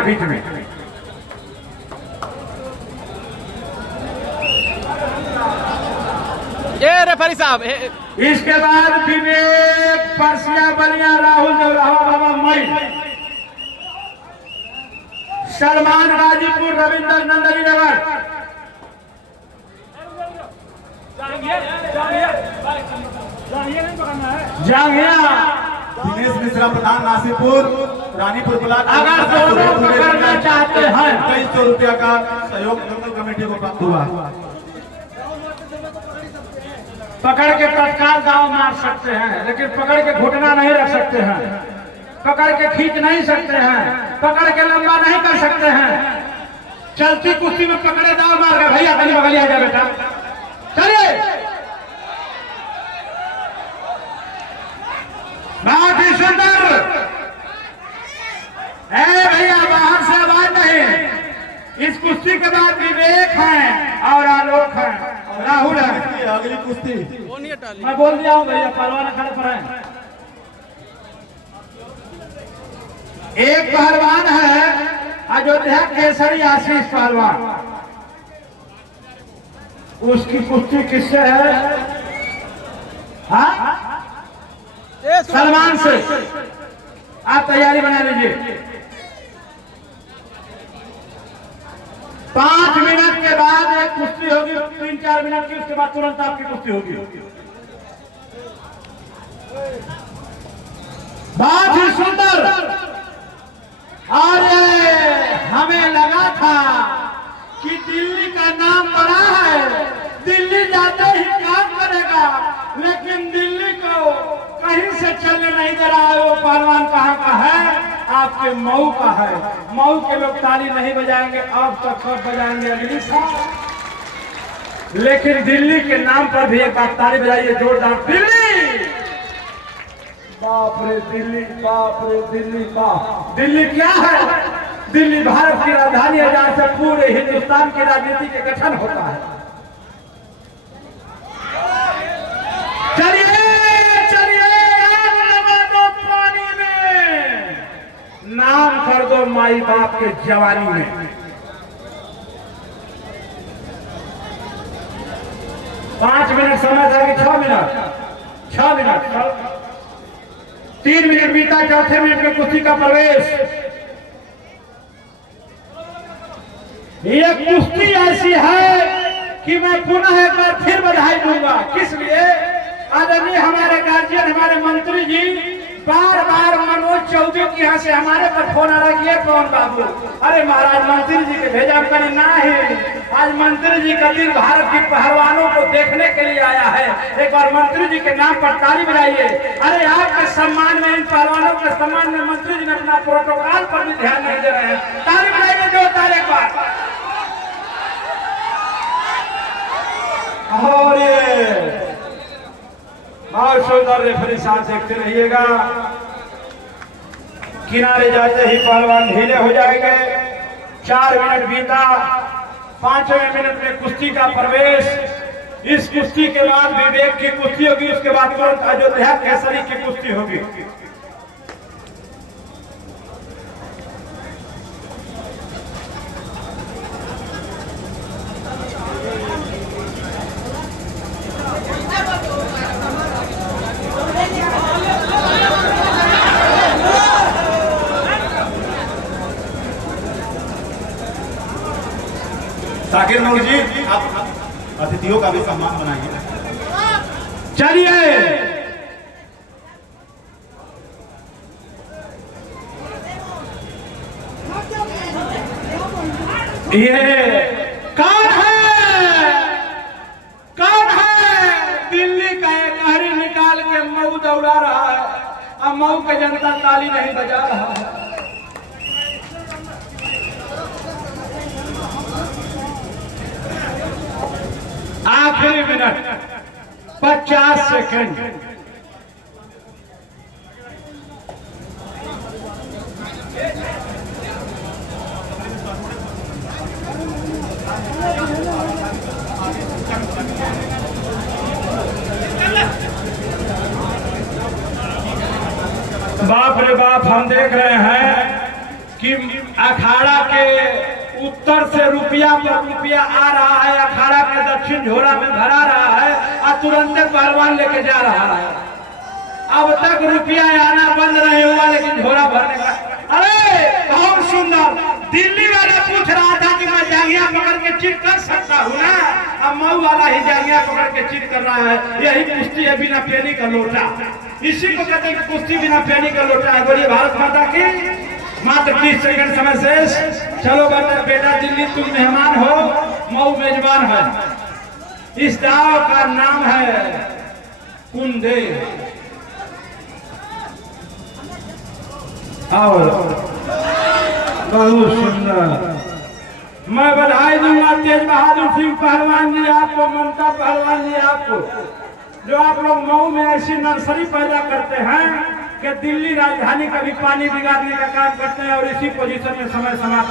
के बीच में। ये रेफरी साहब इसके बाद विवेक परसिया बलिया राहुल देवराहा बाबा मई, सलमान गाजीपुर रविंद्र नंदनी नगर, जांघिया दिनेश मिश्रा प्रधान नासीपुर रानीपुर ब्लॉक। अगर दोनों पकड़ना चाहते हैं 2300 रुपया का सहयोग जंगल कमेटी को प्राप्त हुआ। पकड़ के तत्काल दाव मार सकते हैं, लेकिन पकड़ के घुटना नहीं रख सकते हैं, पकड़ के खींच नहीं सकते हैं, पकड़ के लंबा नहीं कर सकते हैं। चलती कुश्ती में पकड़े दाव मार गए। भैया कहीं बगलिया जा बेटा, चलिए। बहुत ही सुंदर। भैया बाहर से आवाज नहीं। इस कुश्ती के बाद विवेक हैं और आलोक हैं, राहुल है। अगली कुश्ती मैं बोल दिया हूँ भैया, पहलवान खड़े पर हैं। एक पहलवान है अयोध्या केसरी आशीष पहलवान, उसकी कुश्ती किससे है? हाँ, सलमान से। आप तैयारी बना लीजिए। 5 मिनट के बाद एक कुश्ती होगी, 3-4 मिनट की, उसके बाद तुरंत आपकी कुश्ती होगी। बहुत ही सुंदर। और हमें लगा था कि दिल्ली का नाम बड़ा है, दिल्ली जाते ही काम करेगा, लेकिन दिल्ली को कहीं से चलने नहीं दे रहा है। वो पहलवान कहाँ का है? आपके मऊ का है। मऊ के लोग ताली नहीं बजाएंगे, अब तक कब बजाएंगे अगली साल। लेकिन दिल्ली के नाम पर भी एक बार ताली बजाइए जोरदार। दिल्ली, बाप रे दिल्ली, बाप रे दिल्ली, बाप। दिल्ली क्या है? दिल्ली भारत की राजधानी है, जहां से पूरे हिंदुस्तान की राजनीति के गठन होता है। चलिए चलिए, आग लगा दो पानी में, नाम कर दो माई बाप के जवानी में। 5 मिनट समय था कि 6 मिनट? 6 मिनट। 3 मिनट बीता, चौथे मिनट में कुश्ती का प्रवेश। ये कुश्ती ऐसी है कि मैं पुनः एक बार फिर बधाई दूंगा। किस लिए? आदरणीय हमारे गार्जियन, हमारे मंत्री जी बार बार मनोज चौधरी के यहाँ से हमारे पर फोन आ रहा है, कौन बाबू? अरे महाराज मंत्री जी के भेजा मैंने ना है। आज मंत्री जी का दिन भारत की पहलवानों को देखने के लिए आया है। एक बार मंत्री जी के नाम पर ताली बजाइए। अरे आपके सम्मान में, इन पहलवानों के सम्मान में मंत्री जी ने अपना प्रोटोकॉल पर भी ध्यान नहीं दे रहे हैं। ताली बजाइए जोरदार एक बार। और बहुत सुंदर। रेफरी साहब देखते रहिएगा, किनारे जाते ही पहलवान ढीले हो जाएंगे। 4 मिनट बीता, 5वें मिनट में कुश्ती का प्रवेश। इस कुश्ती के बाद विवेक की कुश्ती होगी, उसके बाद तुरंत अयोध्या केसरी की कुश्ती होगी। साकिर नूर जी, आप अतिथियों का भी सम्मान बनाइए। चलिए, ये कौन है? कौन है? दिल्ली का एक हरी निकाल के मऊ दौड़ा रहा है, अब मऊ के जनता ताली नहीं बजा रहा है। आखिरी मिनट, 50 सेकंड। बाप रे बाप, हम देख रहे हैं कि अखाड़ा के उत्तर से रुपया पर रुपया आ रहा है, अखाड़ा के दक्षिण झोला में भरा रहा है और तुरंत पहलवान लेके जा रहा है। अब तक रुपया आना बंद नहीं हुआ, लेकिन झोला भरने का। अरे बहुत सुंदर। दिल्ली वाला पूछ रहा था कि मैं जांघिया पकड़ के चीट कर सकता हूँ ना, अब मऊ वाला ही जांघिया पकड़ के चीट कर रहा है। यही कुश्ती है बिना पेनी का लोटा, इसी को कहते हैं कुश्ती बिना पेनी का लोटा है। बोलिए भारत माता की। मात्र 30 सेकंड समय शेष। चलो बेटा दिल्ली तुम मेहमान हो, मऊ मेजबान है। इस दाव का नाम है कुंदे। और बहुत सुंदर। मैं बधाई दूंगा तेज बहादुर सिंह पहलवान जी आपको, ममता पहलवान जी आपको, जो आप लोग मऊ में ऐसी नर्सरी पैदा करते हैं कि दिल्ली राजधानी का भी पानी बिगाड़ने का काम करते हैं और इसी पोजीशन में समय समाप्त